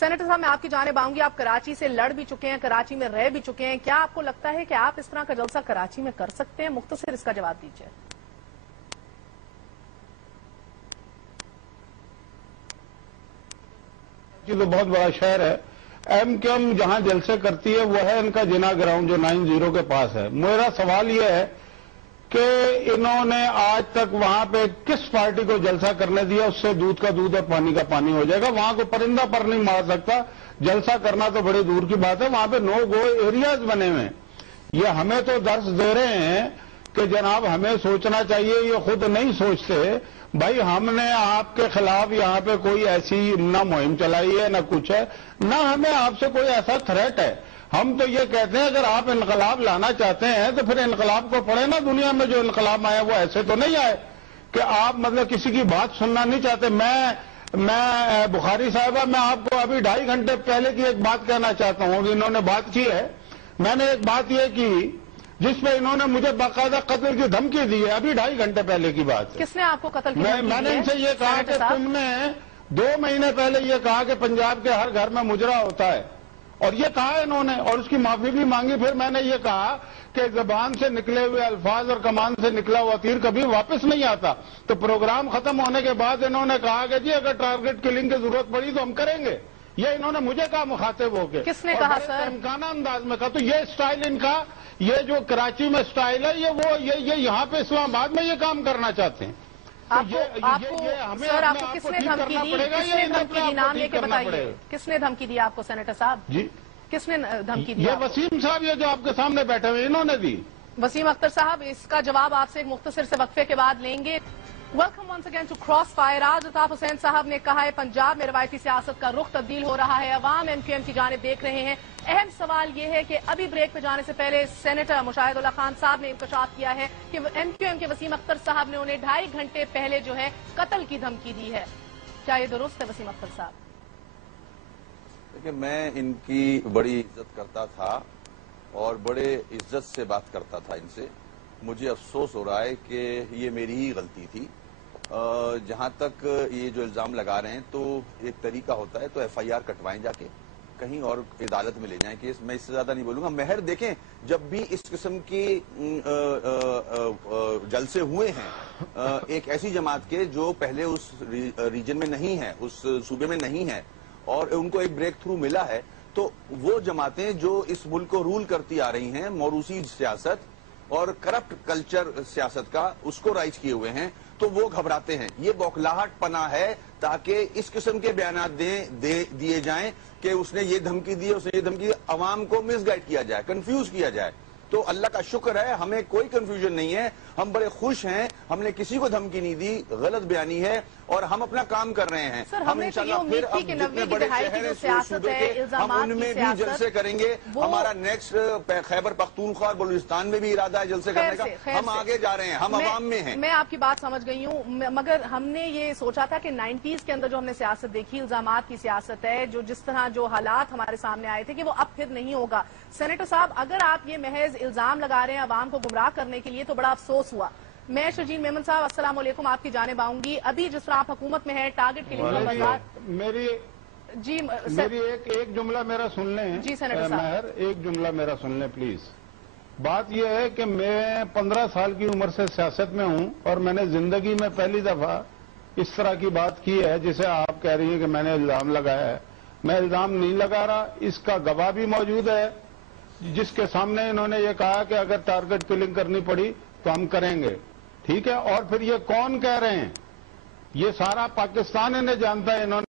Senator साहब, मैं आपकी जानिब आऊंगी। आप कराची से लड़ भी चुके हैं, कराची में रह भी चुके हैं। क्या आपको लगता है कि आप इस तरह का जलसा कराची में कर सकते हैं? मुख्तसर इसका जवाब दीजिए। तो बहुत बड़ा शहर है। एमक्यूएम जहां जलसे करती है वो है इनका जिना ग्राउंड जो 90 के पास है। मेरा सवाल यह है कि इन्होंने आज तक वहां पे किस पार्टी को जलसा करने दिया? उससे दूध का दूध और पानी का पानी हो जाएगा। वहां को परिंदा पर नहीं मार सकता। जलसा करना तो बड़ी दूर की बात है। वहां पे नो गो एरियाज बने हुए हैं। ये हमें तो दर्श दे रहे हैं कि जनाब हमें सोचना चाहिए। ये खुद नहीं सोचते। भाई हमने आपके खिलाफ यहाँ पे कोई ऐसी ना मुहिम चलाई है ना कुछ है, ना हमें आपसे कोई ऐसा थ्रेट है। हम तो ये कहते हैं अगर आप इनकलाब लाना चाहते हैं तो फिर इनकलाब को पढ़े ना। दुनिया में जो इनकलाब आया वो ऐसे तो नहीं आए कि आप मतलब किसी की बात सुनना नहीं चाहते। मैं बुखारी साहबा, मैं आपको अभी 2.5 घंटे पहले की एक बात कहना चाहता हूँ। इन्होंने बात की है, मैंने एक बात ये की जिसमें इन्होंने मुझे बाकायदा कत्ल की धमकी दी है। अभी 2.5 घंटे पहले की बात है। किसने आपको कत्ल की धमकी दी है? मैंने इनसे ये कहा कि तुमने 2 महीने पहले ये कहा कि पंजाब के हर घर में मुजरा होता है, और ये कहा इन्होंने, और उसकी माफी भी मांगी। फिर मैंने ये कहा कि जबान से निकले हुए अल्फाज और कमान से निकला हुआ तीर कभी वापस नहीं आता। तो प्रोग्राम खत्म होने के बाद इन्होंने कहा कि जी अगर टारगेट किलिंग की जरूरत पड़ी तो हम करेंगे। ये इन्होंने मुझे कहा मुखातिब होके। किसने कहा सर? इम्काना अंदाज में कहा। तो ये स्टाइल इनका, ये जो कराची में स्टाइल है, ये यहाँ पे इस्लामाबाद में ये काम करना चाहते हैं। सर आपको किसने धमकी दी? किसने धमकी दी? नाम लेके बताइए। किसने धमकी दी आपको सेनेटर साहब? जी किसने धमकी दी? ये वसीम साहब, ये जो आपके सामने बैठे हुए इन्होंने दी। वसीम अख्तर साहब, इसका जवाब आपसे एक मुख्तसर से वक्फे के बाद लेंगे। Welcome once again to crossfire. आज अल्ताफ हुसैन साहब ने कहा है पंजाब में रवायती सियासत का रुख तब्दील हो रहा है, अवाम एमक्यूएम की जानिब देख रहे हैं। अहम सवाल यह है कि अभी ब्रेक पे जाने से पहले सेनेटर मुशाहिदुल्लाह खान साहब ने इंकशाफ किया है कि एमक्यूएम के वसीम अख्तर साहब ने उन्हें 2.5 घंटे पहले जो है कत्ल की धमकी दी है। क्या ये दुरुस्त है वसीम अख्तर साहब? देखिए, मैं इनकी बड़ी इज्जत करता था और बड़े इज्जत से बात करता था इनसे। मुझे अफसोस हो रहा है कि ये मेरी ही गलती थी। जहां तक ये जो इल्जाम लगा रहे हैं, तो एक तरीका होता है तो एफआईआर कटवाएं, जाके कहीं और अदालत में ले जाएं केस। मैं इससे ज्यादा नहीं बोलूंगा। महर देखें, जब भी इस किस्म के जलसे हुए हैं एक ऐसी जमात के जो पहले उस रीजन में नहीं है, उस सूबे में नहीं है, और उनको एक ब्रेक थ्रू मिला है, तो वो जमातें जो इस मुल्क को रूल करती आ रही हैं, मौरूसी सियासत और करप्ट कल्चर सियासत का, उसको राइज किए हुए हैं, तो वो घबराते हैं। ये बौखलाहट पना है ताकि इस किस्म के बयानात दिए जाएं कि उसने ये धमकी दी, उसने ये धमकी दी, अवाम को मिसगाइड किया जाए, कंफ्यूज किया जाए। तो अल्लाह का शुक्र है, हमें कोई कंफ्यूजन नहीं है। हम बड़े खुश हैं, हमने किसी को धमकी नहीं दी, गलत बयानी है, और हम अपना काम कर रहे हैं। हम इंशाल्लाह फिर अब जितने बड़े शहर हैं सूबे के, हम उनमें भी जलसे करेंगे। हमारा नेक्स्ट खैबर पख्तूनख्वा और बलूचिस्तान में भी इरादा है जलसे करने का। हम आगे जा रहे हैं, हम अवाम में हैं। मैं आपकी बात समझ गई हूँ, मगर हमने ये सोचा था कि 90s के अंदर जो हमने सियासत देखी, इल्जामात की सियासत है, जो जिस तरह जो हालात हमारे सामने आए थे, कि वो अब फिर नहीं होगा। सेनेटर साहब, अगर आप ये महज इल्जाम लगा रहे हैं अवाम को गुमराह करने के लिए, तो बड़ा अफसोस हुआ। मैं शजीन मेमन साहब, अस्सलाम वालेकुम, आपकी जानिब आऊंगी। अभी जिस तरह आप हुकूमत में है, टारगेट किलिंग का बाजार। मेरी एक जुमला मेरा सुन लें जी सेनेटर साहब, एक जुमला मेरा सुन लें प्लीज। बात यह है कि मैं 15 साल की उम्र से सियासत में हूं, और मैंने जिंदगी में पहली दफा इस तरह की बात की है जिसे आप कह रही हैं कि मैंने इल्जाम लगाया है। मैं इल्जाम नहीं लगा रहा, इसका गवाह भी मौजूद है, जिसके सामने इन्होंने ये कहा कि अगर टारगेट किलिंग करनी पड़ी तो हम करेंगे। ठीक है, और फिर ये कौन कह रहे हैं? ये सारा पाकिस्तान इन्हें जानता है। इन्होंने